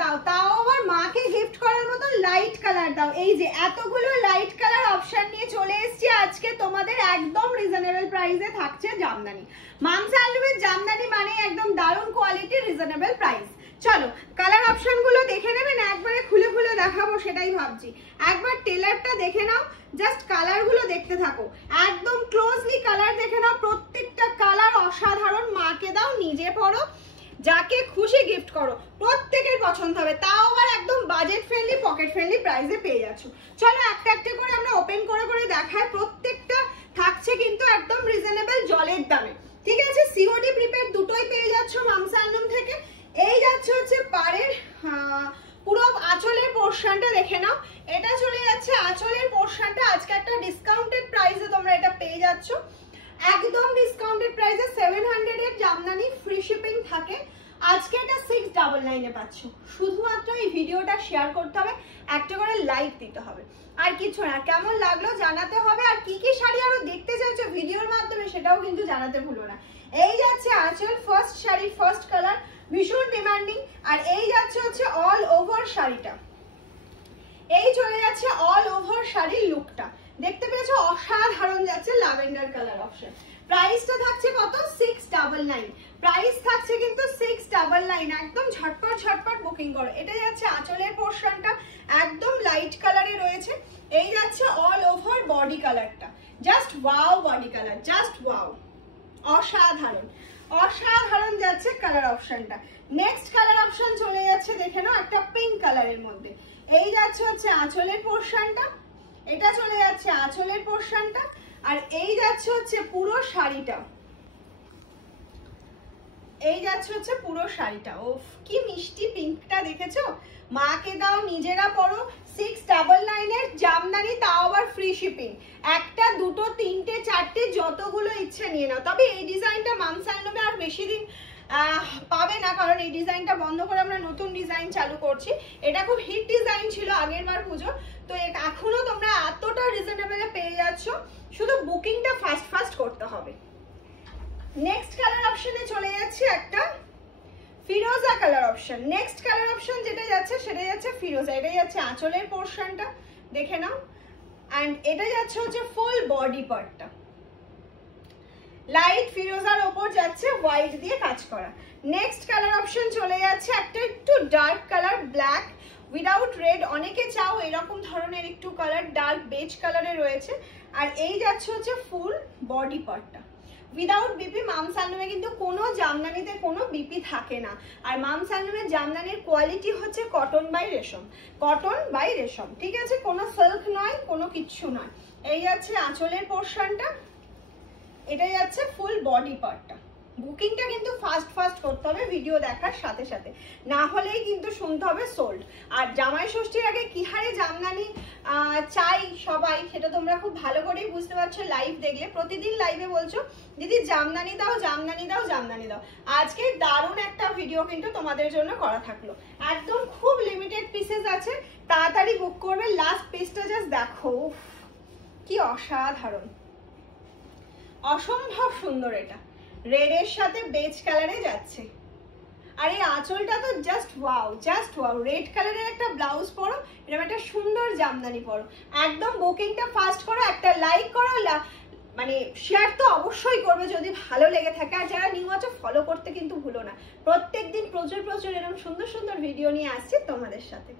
দাও, তাও আবার মাকে গিফট করার মতো লাইট কালার দাও। এই যে এতগুলো লাইট কালার অপশন নিয়ে চলে এসেছি আজকে তোমাদের একদম রিজনেবল প্রাইসে থাকছে জামদানি। মামস হ্যান্ডলুমের জামদানি মানে একদম দারুণ কোয়ালিটি, রিজনেবল প্রাইস। চলো কালার অপশন গুলো দেখে নেবে না, একবারে খুলে খুলে দেখাবো সেটাই ভাবছি। একবার টেলারটা দেখে নাও, জাস্ট কালার গুলো দেখতে থাকো, একদম ক্লোজলি কালার দেখে নাও। প্রত্যেকটা কালার অসাধারণ। মাকে দাও, নিজে পরো, যাকে খুশি গিফট করো, প্রত্যেকের পছন্দ হবে। তাও আবার একদম বাজেট ফ্রেন্ডলি, পকেট ফ্রেন্ডলি প্রাইসে পেয়ে যাচ্ছ। চলো একটা একটা করে আমরা ওপেন করে করে দেখাই। প্রত্যেকটা থাকছে কিন্তু একদম রিজনেবল জলের দামে, ঠিক আছে? সিওডি প্রিপেড দুটোই পেয়ে যাচ্ছ মামস হ্যান্ডলুম থেকে। এই যাচ্ছে হচ্ছে পাড়ের পুরো আঁচলের পোর্শনটা দেখে নাও, এটা চলে যাচ্ছে আঁচলের পোর্শনটা। আজকে একটা ডিসকাউন্টেড প্রাইসে তোমরা এটা পেয়ে যাচ্ছ, একদম ডিসকাউন্টেড প্রাইসে। 700 এর জামদানি, ফ্রি শিপিং থাকে। আজকে এটা 699 এ পাচ্ছ। শুধুমাত্র এই ভিডিওটা শেয়ার করতে হবে, একটা করে লাইক দিতে হবে, আর কিছু না। কেমন লাগলো জানাতে হবে, আর কি কি শাড়ি আরো দেখতে চাইছো ভিডিওর মাধ্যমে সেটাও কিন্তু জানাতে ভুলো না। এই যাচ্ছে আঁচল, ফার্স্ট শাড়ি, ফার্স্ট কালার, ভীষণ ডিমান্ডিং। আর এই যাচ্ছে হচ্ছে অল ওভার শাড়িটা, এই চলে যাচ্ছে অল ওভার শাড়ির লুকটা, দেখতে পেয়েছো? অসাধারণ যাচ্ছে ল্যাভেন্ডার কালার অপশন। প্রাইসটা থাকছে কত? 699। প্রাইস থাকছে কিন্তু 699। একদম ঝটপট ঝটপট বুকিং করো। এটা যাচ্ছে আঁচলের পোর্শনটা, একদম লাইট কালারে রয়েছে। এই যাচ্ছে অল ওভার বডি কালারটা, just wow body colour, just wow, অসাধারণ অসাধারণ যাচ্ছে কালার অপশনটা। নেক্সট কালার অপশন চলে যাচ্ছে দেখে নাও, একটা পিঙ্ক কালারের মধ্যে। এই যাচ্ছে হচ্ছে আঁচলের পোর্শনটা, এটা চলে যাচ্ছে আঁচলের পোর্শনটা। আর এই যাচ্ছে হচ্ছে পুরো শাড়িটা, এই যাচ্ছে হচ্ছে পুরো শাড়িটা। ওফ কি মিষ্টি পিঙ্কটা, দেখেছো? মাকে দাও, নিজেরা পরো। 699 এর জামদানি, তাও আবার ফ্রি শিপিং। একটা, দুটো, তিনটে, চারটে, যতগুলো ইচ্ছে নিয়ে নাও। তবে এই ডিজাইনটা মামস হ্যান্ডলুমে আর বেশি দিন পাবে না, কারণ এই ডিজাইনটা বন্ধ করে আমরা নতুন ডিজাইন চালু করছি। এটা খুব হিট ডিজাইন ছিল আগের বার পুজো, তো এখনো তোমরা এতটা রিজনেবলে পেয়ে যাচ্ছ। শুধু বুকিংটা ফাস্ট ফাস্ট করতে হবে। নেক্সট কালার অপশনে চলে যাচ্ছে একটা ফিরোজা colour option. Next colour option যেটা যাচ্ছে সেটা যাচ্ছে ফিরোজা। এটা যাচ্ছে আঁচলের পোর্শনটা, দেখে নাও। অ্যান্ড এটা যাচ্ছে হচ্ছে ফুল বডি পার্টটা, লাইট ফিরোজার ওপর যাচ্ছে হোয়াইট দিয়ে কাজ করা। নেক্সট কালার অপশন চলে যাচ্ছে একটা একটু dark colour, black without red. অনেকে চাও এরকম ধরনের একটু কালার, ডার্ক বেজ কালারে রয়েছে। আর এই যাচ্ছে হচ্ছে ফুল বডি পার্টটা উইদাউট বিপি। মামস হ্যান্ডলুমে কিন্তু কোনো জামদানিতে কোনো বিপি থাকে না। আর মামস হ্যান্ডলুমের জামদানির কোয়ালিটি হচ্ছে কটন বাই রেশম, কটন বাই রেশম, ঠিক আছে? কোনো সিল্ক নয়, কোনো কিচ্ছু নয়। এই যাচ্ছে আঁচলের পোর্শনটা, এটা যাচ্ছে ফুল বডি পার্টটা। বুকিংটা কিন্তু ফাস্ট ফাস্ট করতে হবে ভিডিও দেখার সাথে সাথে, না হলেই কিন্তু শুনতে হবে সোল্ড। আর জামাই ষষ্ঠীর আগে কি হারে জামদানি চাই সবাই, সেটা তোমরা খুব ভালো করেই বুঝতে পারছো লাইভ দেখলে। প্রতিদিন লাইভে বলছো দিদি জামদানি দাও, জামদানি দাও, জামদানি দাও। আজকে দারুণ একটা ভিডিও কিন্তু তোমাদের জন্য করা থাকলো। একদম খুব লিমিটেড পিসেস আছে, তাড়াতাড়ি বুক করবে। লাস্ট পিসটা জাস্ট দেখো, কি অসাধারণ, অসম্ভব সুন্দর। এটা রেডের সাথে বেজ কালারে যাচ্ছে। আর এই আঁচলটা তো just wow, just wow. Red কালারের একটা ব্লাউজ পরো, এরকম একটা সুন্দর জামদানি পরো। একদম বুকিংটা ফাস্ট করো, একটা লাইক করো, মানে শেয়ার তো অবশ্যই করবে যদি ভালো লেগে থাকে। আর যারা নিউ আছো ফলো করতে কিন্তু ভুলো না। প্রত্যেকদিন প্রচুর প্রচুর এরকম সুন্দর সুন্দর ভিডিও নিয়ে আসছি তোমাদের সাথে।